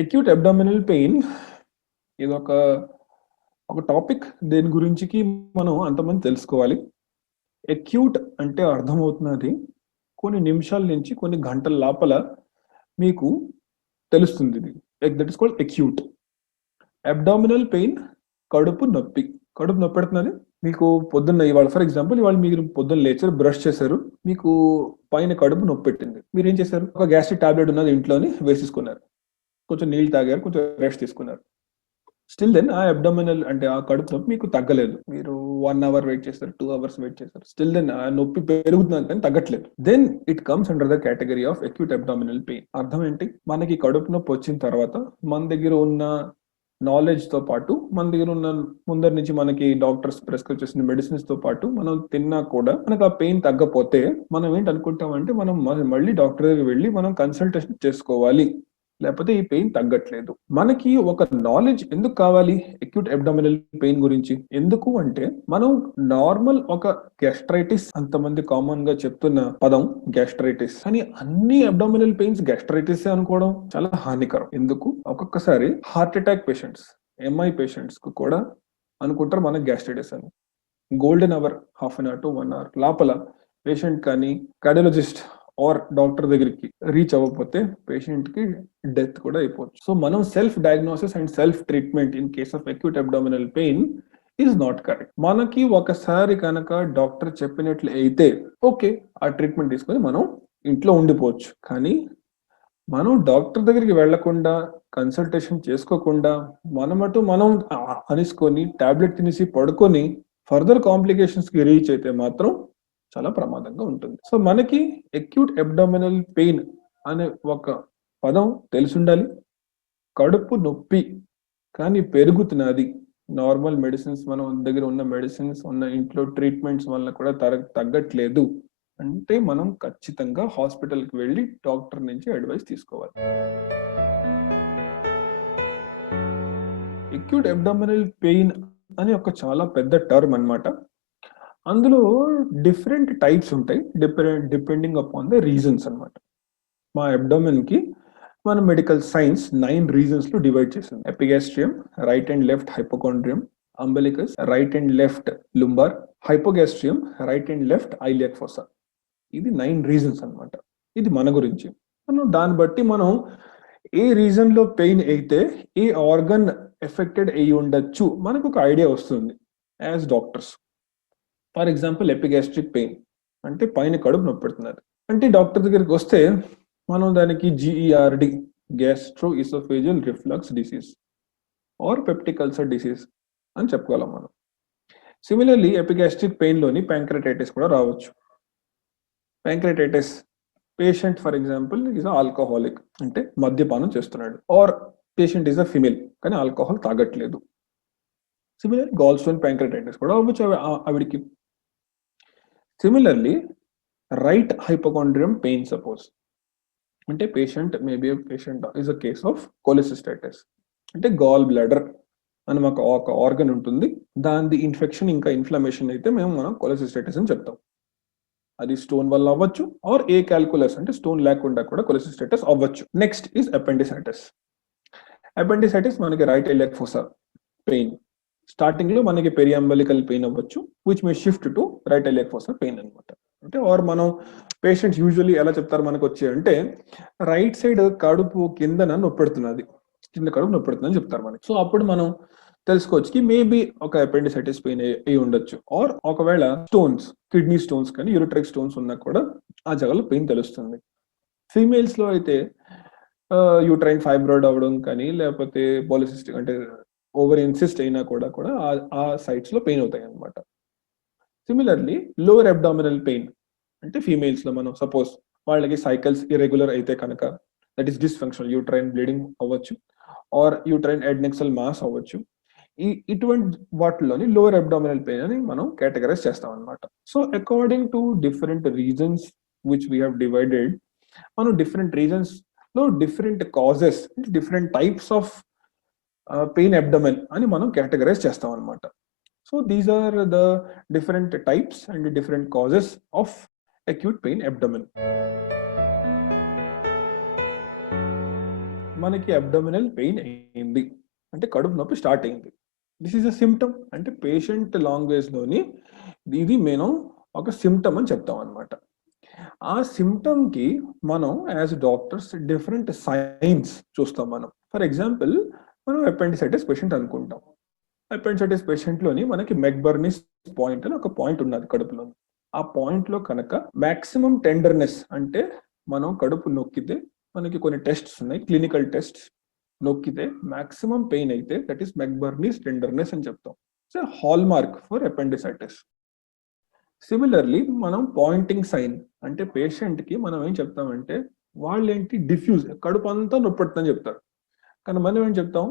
Acute abdominal pain ఇది ఒక topic. దేని గురించికి మనం అంతమంది తెలుసుకోవాలి. అక్యూట్ అంటే అర్థమవుతున్నది కొన్ని నిమిషాల నుంచి కొన్ని గంటల లోపల మీకు తెలుస్తుంది. ఇది that is called acute abdominal pain. కడుపు నొప్పి పెడుతున్నది మీకు పొద్దున్న. ఇవాళ ఫర్ ఎగ్జాంపుల్ ఇవాళ మీరు పొద్దున్న లేచారు, బ్రష్ చేశారు, మీకు పైన కడుపు నొప్పి పెట్టింది. మీరు ఏం చేశారు? ఒక గ్యాస్ట్రిక్ టాబ్లెట్ ఉన్నది ఇంట్లోని వేసేసుకున్నారు, కొంచెం నీళ్ళు తాగారు, కొంచెం రెస్ట్ తీసుకున్నారు. స్టిల్ దెన్ ఆ అబ్డామినల్ అంటే ఆ కడుపు నొప్పి మీకు తగ్గలేదు. మీరు 1 అవర్ వెయిట్ చేస్తారు, 2 అవర్స్ వెయిట్ చేస్తారు, స్టిల్ దెన్ ఆ నొప్పి పెరుగుతుంది కానీ తగ్గట్లేదు. Then it comes under the category of acute abdominal pain. అర్థం ఏంటి? మనకి కడుపు నొప్పి వచ్చిన తర్వాత మన దగ్గర ఉన్న నాలెడ్జ్ తో పాటు, మన దగ్గర ఉన్న ముందర నుంచి మనకి డాక్టర్స్ ప్రిస్క్రైబ్ చేసిన మెడిసిన్స్ తో పాటు మనం తిన్నా కూడా మనకు ఆ పెయిన్ తగ్గపోతే మనం ఏంటి అనుకుంటామంటే మనం మళ్ళీ డాక్టర్ దగ్గరికి వెళ్ళి మనం కన్సల్టేషన్ చేసుకోవాలి, లేకపోతే ఈ పెయిన్ తగ్గట్లేదు. మనకి ఒక నాలెడ్జ్ ఎందుకు కావాలి అక్యూట్ అబ్డామినల్ పెయిన్ గురించి? ఎందుకు అంటే మనం నార్మల్ ఒక గ్యాస్ట్రైటిస్, అంతమంది కామన్ గా చెప్తున్న పదం గ్యాస్ట్రైటిస్, కానీ అన్ని అబ్డామినల్ పెయిన్స్ గ్యాస్ట్రైటిస్ అనుకోవడం చాలా హానికరం. ఎందుకు? ఒక్కొక్కసారి heart attack patients, MI patients కు కూడా అనుకుంటారు మనకు గ్యాస్ట్రైటిస్ అని. Golden hour, half an hour to 1 hour లోపల పేషెంట్ కానీ కార్డియాలజిస్ట్ ఆర్ డాక్టర్ దగ్గరికి రీచ్ అవ్వకపోతే పేషెంట్ కి డెత్ కూడా అయిపోవచ్చు. సో మనం self diagnosis and self treatment in case of acute abdominal pain is not correct. మనకి ఒకసారి కనుక డాక్టర్ చెప్పినట్లు అయితే ఓకే, ఆ ట్రీట్మెంట్ తీసుకొని మనం ఇంట్లో ఉండిపోవచ్చు. కానీ మనం డాక్టర్ దగ్గరికి వెళ్లకుండా, కన్సల్టేషన్ చేసుకోకుండా మనం అనుకొని టాబ్లెట్ తినేసి పడుకొని ఫర్దర్ కాంప్లికేషన్స్ కి రీచ్ అయితే మాత్రం చాలా ప్రమాదంగా ఉంటుంది. సో మనకి అక్యూట్ అబ్డామినల్ పెయిన్ అనే ఒక పదం తెలిసి ఉండాలి. కడుపు నొప్పి కానీ పెరుగుతున్నది, నార్మల్ మెడిసిన్స్, మనం దగ్గర ఉన్న మెడిసిన్స్, ఉన్న ఇంట్లో ట్రీట్మెంట్స్ వల్ల కూడా తగ్గట్లేదు అంటే మనం ఖచ్చితంగా హాస్పిటల్కి వెళ్ళి డాక్టర్ నుంచి అడ్వైస్ తీసుకోవాలి. అక్యూట్ అబ్డామినల్ పెయిన్ అని ఒక చాలా పెద్ద టర్మ్ అన్నమాట. అందులో డిఫరెంట్ టైప్స్ ఉంటాయి, డిపెండింగ్ అపాన్ ద రీజన్స్ అన్నమాట. మా అబ్డామిన్ కి మన మెడికల్ సైన్స్ 9 రీజన్స్ లో డివైడ్ చేసింది. Epigastrium, right and left hypochondrium, umbilicus, right and left lumbar, hypogastrium, right and left iliac fossa. ఇది 9 రీజన్స్ అన్నమాట. ఇది మన గురించి. మనం దాన్ని బట్టి మనం ఏ రీజన్ లో పెయిన్ అయితే ఏ ఆర్గన్ ఎఫెక్టెడ్ అయ్యి ఉండొచ్చు మనకు ఒక ఐడియా వస్తుంది as doctors. For example epigastric pain అంటే పైన కడుపు నొప్పి పెడుతున్నారు అంటే డాక్టర్ దగ్గరికి వస్తే మనం దానికి GERD, gastro oesophageal reflux disease or peptic ulcer disease అని చెప్పుకోవాలి మనం. సిమిలర్లీ ఎపిగాస్ట్రిక్ పెయిన్ లోని ప్యాంక్రటైటిస్ కూడా రావచ్చు. Pancreatitis patient for example is alcoholic అంటే మద్యపానం చేస్తున్నాడు, or patient is a female కానీ ఆల్కహాల్ తాగట్లేదు. సిమిలర్ గాల్ స్టోన్ ప్యాంక్రటైటిస్ కూడా అవ్వచ్చు ఆవిడికి. Similarly right hypochondrium pain suppose అంటే patient maybe patient is a case of cholecystitis అంటే గాల్ బ్లాడర్ అని ఒక ఆర్గన్ ఉంటుంది, దాని ఇన్ఫెక్షన్ ఇంకా ఇన్ఫ్లమేషన్ అయితే మనం కోలిసిస్టైటిస్ అని చెప్తాం. అది స్టోన్ వల్ల అవ్వచ్చు ఆర్ ఏ క్యాల్కులస్ అంటే స్టోన్ లేకుండా కూడా కోలిసిస్టైటిస్ అవ్వచ్చు. Next is appendicitis. అపెండిసైటిస్ మనకి right iliac fossa pain, starting లో మనకి పెరియాంబలికల్ పెయిన్ అవ్వచ్చు which may shift to right iliac fossa pain అనమాట. అంటే ఆర్ మనం పేషెంట్స్ యూజువల్లీ ఎలా చెప్తారు మనకు వచ్చి అంటే రైట్ సైడ్ కడుపు కిందన నొప్పి పెడుతున్నది, కింద కడుపు నొప్పి పెడుతుందని చెప్తారు మనకి. సో అప్పుడు మనం తెలుసుకోవచ్చు కి మేబీ ఒక అపెండిసైటిస్ పెయిన్ అయి ఉండొచ్చు. ఆర్ ఒకవేళ స్టోన్స్, కిడ్నీ స్టోన్స్ కానీ యూరిట్రిక్ స్టోన్స్ ఉన్నా కూడా ఆ జగలో పెయిన్ తెలుస్తుంది. ఫీమేల్స్ లో అయితే యూట్రైన్ ఫైబ్రాయిడ్ అవ్వడం కానీ లేకపోతే పాలిసిస్టిక్ అంటే ఓవర్ ఇన్సిస్ట్ అయినా కూడా ఆ సైట్స్ లో పెయిన్ అవుతాయి అన్నమాట. సిమిలర్లీ లోవర్ అబ్డామినల్ పెయిన్ అంటే ఫీమేల్స్ లో మనం సపోజ్ వాళ్ళకి సైకిల్స్ ఇరెగ్యులర్ అయితే కనుక that is dysfunctional uterine bleeding అవ్వచ్చు ఆర్ యూట్రైన్ అడ్నెక్సల్ మాస్ అవ్వచ్చు. ఇటువంటి వాటిలోని లోవర్ అబ్డామినల్ పెయిన్ అని మనం కేటగరైజ్ చేస్తాం అనమాట. So according to different reasons which we have divided, మనం డిఫరెంట్ రీజన్స్ లో different causes, different types of pain abdomen అని మనం కేటగరైజ్ చేస్తాం అనమాట. So these are the different types and different causes of acute pain abdomen. మనకి abdominal pain అయింది అంటే కడుపు నొప్పి స్టార్ట్ అయింది. దిస్ ఈజ్ అ సిమ్టమ్ అంటే పేషెంట్ లాంగ్వేజ్లోని ఇది మేము ఒక సిమ్టమ్ అని చెప్తాం అనమాట. ఆ సిమ్టమ్కి మనం యాజ్ డాక్టర్స్ డిఫరెంట్ సైన్స్ చూస్తాం మనం. ఫర్ ఎగ్జాంపుల్ మనం అపెండిసైటిస్ పేషెంట్ అనుకుంటాం. అపెండిసైటిస్ పేషెంట్లోని మనకి మెక్బర్నిస్ పాయింట్ అని ఒక పాయింట్ ఉన్నది కడుపులో. ఆ పాయింట్లో కనుక మ్యాక్సిమం టెండర్నెస్ అంటే మనం కడుపు నొక్కితే మనకి కొన్ని టెస్ట్స్ ఉన్నాయి, క్లినికల్ టెస్ట్. నొక్కితే మాక్సిమం పెయిన్ అయితే దట్ ఈస్ మెక్బర్నీస్ టెండర్నెస్ అని చెప్తాం. So hall mark for appendicitis. Similarly మనం పాయింటింగ్ సైన్ అంటే పేషెంట్కి మనం ఏం చెప్తామంటే వాళ్ళు ఏంటి డిఫ్యూజ్ కడుపు అంతా నొప్పెడుతుందని చెప్తారు. కానీ మనం ఏం చెప్తాం,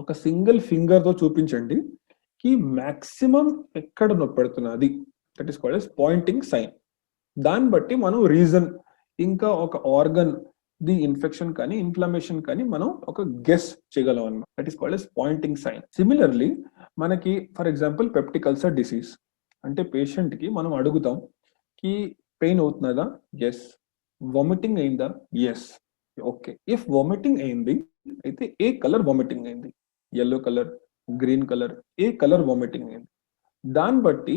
ఒక సింగిల్ ఫింగర్తో చూపించండి కి మాక్సిమం ఎక్కడ నొప్పెడుతున్నది, that is called as pointing sign. దాన్ని బట్టి మనం రీజన్ ఇంకా ఒక ఆర్గన్ ది ఇన్ఫెక్షన్ కానీ ఇన్ఫ్లమేషన్ కానీ మనం ఒక గెస్ చేయగలం అన్నమాట. That is called as pointing sign. Similarly మనకి for example peptic ulcer disease అంటే పేషెంట్కి మనం అడుగుతాం కి పెయిన్ అవుతున్నదా, ఎస్. వామిటింగ్ అయిందా, ఎస్. ఓకే, ఇఫ్ వామిటింగ్ అయింది అయితే ఏ కలర్ వామిటింగ్ అయింది, yellow కలర్, గ్రీన్ కలర్, ఏ కలర్ వామిటింగ్ అయింది. దాన్ని బట్టి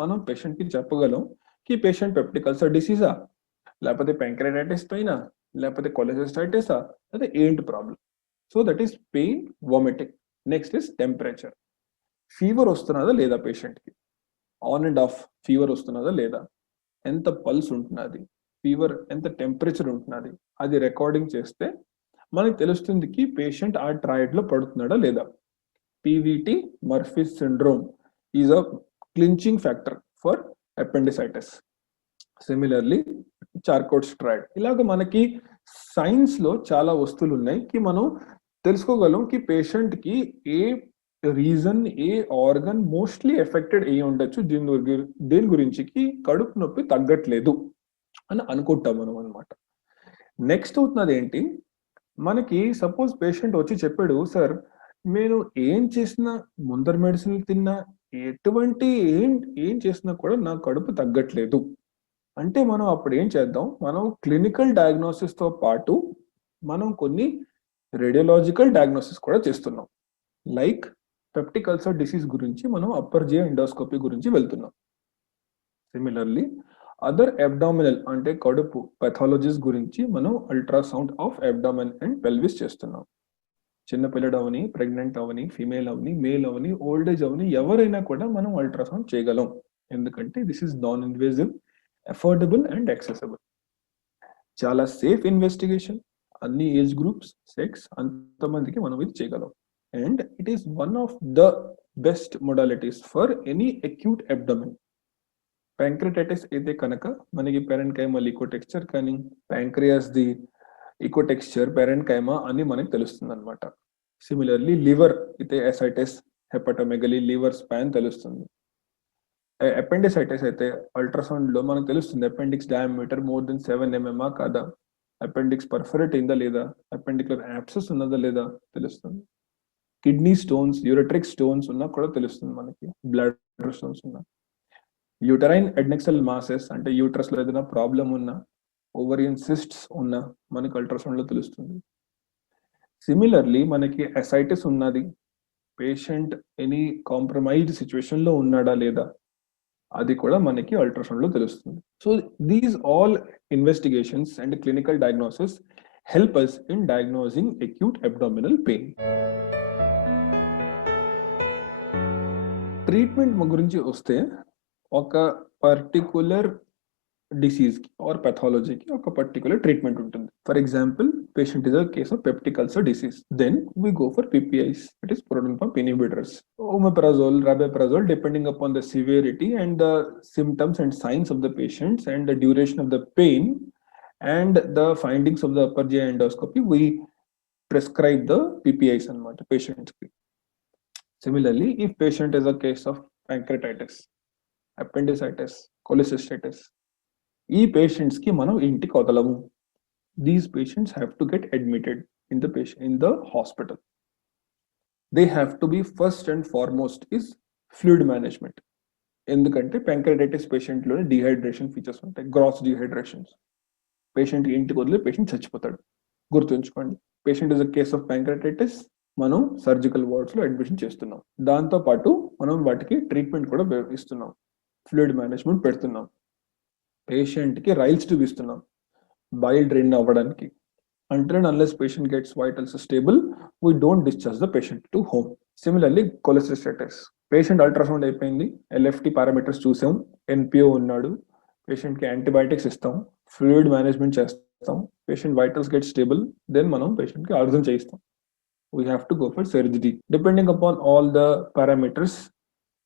మనం పేషెంట్కి చెప్పగలం కి పేషెంట్ పెప్టిక్ అల్సర్ డిసీజా, లేకపోతే ప్యాంక్రెటైటిస్ పెయినా, లేకపోతే కొలెసిస్టైటిసా, లేదా ఏంటి problem. So that is pain, vomiting. Next is temperature. Fever వస్తున్నదా లేదా పేషెంట్కి, ఆన్ అండ్ ఆఫ్ ఫీవర్ వస్తున్నదా లేదా, ఎంత పల్స్ ఉంటున్నది, ఫీవర్ ఎంత టెంపరేచర్ ఉంటున్నది, అది రికార్డింగ్ చేస్తే మనకి తెలుస్తుంది కి పేషెంట్ ఆ ట్రయడ్లో పడుతున్నాడా లేదా. PVT Murphy syndrome is a clinching factor for appendicitis. Similarly Charcot triad. ఇలాగ మనకి సైన్స్ లో చాలా వస్తువులు ఉన్నాయి కి మనం తెలుసుకోగలం కి పేషెంట్ కి ఏ రీజన్ ఏ ఆర్గన్ మోస్ట్లీ ఎఫెక్టెడ్ అయ్యి ఉండొచ్చు, దేని గురించి కి కడుపు నొప్పి తగ్గట్లేదు అని అనుకుంటాం మనం అనమాట. నెక్స్ట్ అవుతున్నది ఏంటి, మనకి సపోజ్ పేషెంట్ వచ్చి చెప్పాడు, సార్ నేను ఏం చేసినా ముందర మెడిసిన్ తిన్నా ఎటువంటి ఏం చేసినా కూడా నా కడుపు తగ్గట్లేదు అంటే మనం అప్పుడు ఏం చేద్దాం, మనం క్లినికల్ డయాగ్నోసిస్ తో పాటు మనం కొన్ని రేడియోలాజికల్ డయాగ్నోసిస్ కూడా చేస్తున్నాం. లైక్ పెప్టిక్ అల్సర్ డిసీజ్ గురించి మనం అప్పర్ జియో ఎండోస్కోపీ గురించి వెళ్తున్నాం. సిమిలర్లీ అదర్ అబ్డామినల్ అంటే కడుపు పెథాలజీస్ గురించి మనం ultrasound of abdomen and pelvis చేస్తున్నాం. చిన్నపిల్లడు అవని, ప్రెగ్నెంట్ అవని, ఫీమేల్ అవని, మేల్ అవని, ఓల్డ్ ఏజ్ అవని, ఎవరైనా కూడా మనం అల్ట్రాసౌండ్ చేయగలం. ఎందుకంటే this is non invasive, affordable and accessible. చాలా సేఫ్ ఇన్వెస్టిగేషన్, అన్ని ఏజ్ గ్రూప్స్, సెక్స్ అంతమందికి మనం ఇది చేయగలం. And it is one of the best modalities for any acute abdomen. Pancreatitis అయితే కనుక మనకి పెరెన్కైమల్ ఈకోటెక్స్చర్ కానీ ప్యాంక్రియాస్ ది ఈకోటెక్స్చర్ పెరెన్కైమా అని మనకి తెలుస్తుంది అనమాట. సిమిలర్లీ లివర్ అయితే ఎసైటిస్, హెపటోమెగలీ, లివర్ స్పాన్ తెలుస్తుంది. అపెండిసైటిస్ అయితే అల్ట్రాసౌండ్ లో మనకు తెలుస్తుంది appendix diameter more than 7 mm కాదా, అపెండిక్స్ పర్ఫరేట్ అయిందా లేదా, అపెండిక్యులర్ యాబ్సెస్ ఉన్నదా లేదా తెలుస్తుంది. కిడ్నీ స్టోన్స్, యూరెట్రిక్ స్టోన్స్ ఉన్నా కూడా తెలుస్తుంది మనకి, బ్లాడర్ స్టోన్స్ ఉన్నా. యూటరైన్ అడ్నెక్సల్ మాసెస్ అంటే యూట్రస్ లో ఏదైనా ప్రాబ్లం ఉన్నా, ఓవరియన్ సిస్ట్స్ ఉన్నా మనకి అల్ట్రాసౌండ్ లో తెలుస్తుంది. సిమిలర్లీ మనకి ఎసైటిస్ ఉన్నది, పేషెంట్ ఎనీ కాంప్రమైజ్డ్ సిచ్యువేషన్ లో ఉన్నాడా లేదా అది కూడా మనకి అల్ట్రాసౌండ్ లో తెలుస్తుంది. So these all investigations and clinical diagnosis help us in diagnosing acute abdominal pain. Treatment గురించి వస్తే ఒక పర్టికులర్ డిసీజ్ కి ఆర్ పెథాలజీకి ఒక పర్టికులర్ ట్రీట్మెంట్ ఉంటుంది. For example patient is a case of peptic ulcer disease, then we go for PPIs, that is proton pump inhibitors, omeprazole, rabeprazole, depending upon the severity and the symptoms and signs of the patients and the duration of the pain and the findings of the upper GI endoscopy, we prescribe the PPIs అన్నమాట patients కి. Similarly, if patient is a case of pancreatitis, appendicitis, cholecystitis, ఈ patients కి మనం ఇంటికి వదలము. These patients have to get admitted in the hospital. They have to be first and foremost is fluid management. ఎందుకంటే pancreatitis పేషెంట్లోనే dehydration features ఉంటాయి, gross dehydrations. Patient ఇంటికి వదిలే పేషెంట్ చచ్చిపోతాడు, గుర్తుంచుకోండి. Patient is a case of pancreatitis, మనం surgical wards లో admission చేస్తున్నాం. దాంతో పాటు మనం వాటికి ట్రీట్మెంట్ కూడా ఇస్తున్నాం, ఫ్లూయిడ్ మేనేజ్మెంట్ పెడుతున్నాం, పేషెంట్ కి రైల్స్ ట్యూబ్ ఇస్తున్నాం బైల్ డ్రైన్ అవ్వడానికి. Until and unless patient gets vitals stable, we don't discharge the patient to home. Similarly, cholecystitis. Patient ultrasound అయిపోయింది, LFT పారామీటర్స్ చూసాం, NPO ఉన్నాడు, పేషెంట్ కి యాంటీబయాటిక్స్ ఇస్తాం, ఫ్లూయిడ్ మేనేజ్మెంట్ చేస్తాం, patient vitals get stable, then మనం patient కి అర్థం చేయిస్తాం. We have to go for surgery. Depending upon all the parameters,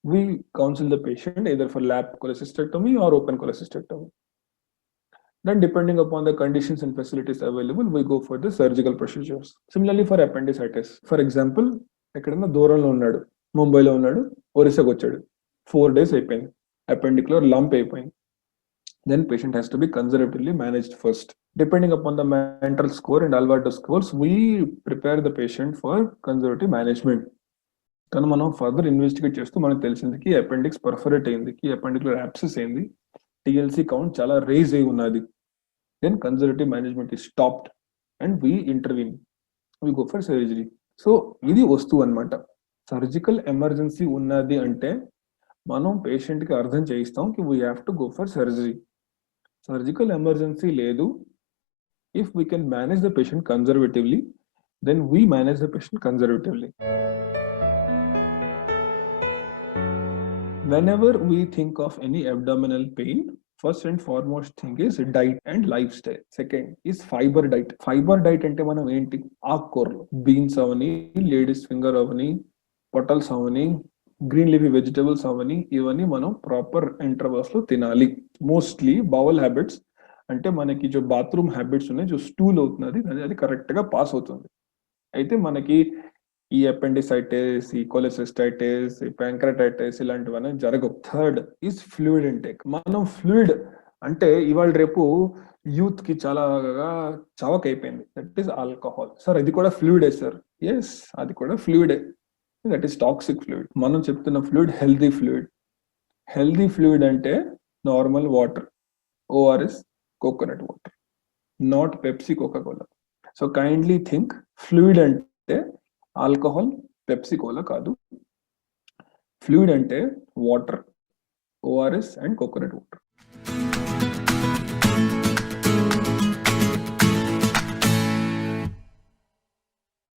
we counsel the patient either for lap cholecystectomy or open cholecystectomy. Then depending upon the conditions and facilities available, we go for the surgical procedures. Similarly for appendicitis. For example, ఎక్కడన్నా దూరంలో ఉన్నాడు, ముంబైలో ఉన్నాడు, ఒరిస్సాకు వచ్చాడు, 4 days అయిపోయింది, appendicular lump అయిపోయింది. Then patient has to be conservatively managed first. Depending upon the mental score and Alvarado scores, we prepare the patient for conservative management. కానీ మనం ఫర్దర్ ఇన్వెస్టిగేట్ చేస్తూ మనకు తెలిసింది కి అపెండిక్స్ పర్ఫరేట్ అయింది, కి అపెండిక్యులర్ యాబ్సెస్ అయింది, TLC కౌంట్ చాలా రేజ్ అయి ఉన్నది. Then conservative management is stopped and we intervene. We go for surgery. So ఇది వస్తువు అన్నమాట. సర్జికల్ ఎమర్జెన్సీ ఉన్నది అంటే మనం పేషెంట్ కి అర్థం చేయిస్తాం కి we have to go for surgery. Surgical emergency లేదు, if we can manage the patient conservatively, then we manage the patient conservatively. Whenever we think of any abdominal pain, first and foremost thing is diet and lifestyle. Second is fiber diet. Fiber diet అంటే మనం ఏంటి, ఆకుకూరలు, beans అవని, ladies finger అవని, పొటల్స్ అవని, green leafy vegetables అవని, ఇవన్నీ మనం proper intervals లో తినాలి. Mostly bowl habits అంటే మనకి జో బాత్రూమ్ హ్యాబిట్స్ ఉన్నాయి, జో స్టూల్ అవుతున్నది అది కరెక్ట్ గా పాస్ అవుతుంది. అయితే మనకి ఈ అపెండిసైటిస్, ఈ కొలెసిస్టైటిస్, ఈ ప్యాంక్రటైటిస్ ఇలాంటివన్నీ జరగవు. Third is fluid intake. మనం ఫ్లూయిడ్ అంటే ఇవాళ రేపు యూత్ కి చాలా చవక అయిపోయింది, దట్ ఈస్ ఆల్కహాల్. సార్ అది కూడా ఫ్లూయిడే సార్, ఎస్ అది కూడా ఫ్లూయిడే, దట్ ఈస్ టాక్సిక్ ఫ్లూయిడ్. మనం చెప్తున్న fluid healthy fluid. Healthy fluid అంటే normal water, ORS, coconut water, not Pepsi, Coca Cola. So kindly think, fluid అంటే ఆల్కహాల్, పెప్సీ కోలా కాదు. ఫ్లూయిడ్ అంటే water, ORS and coconut water.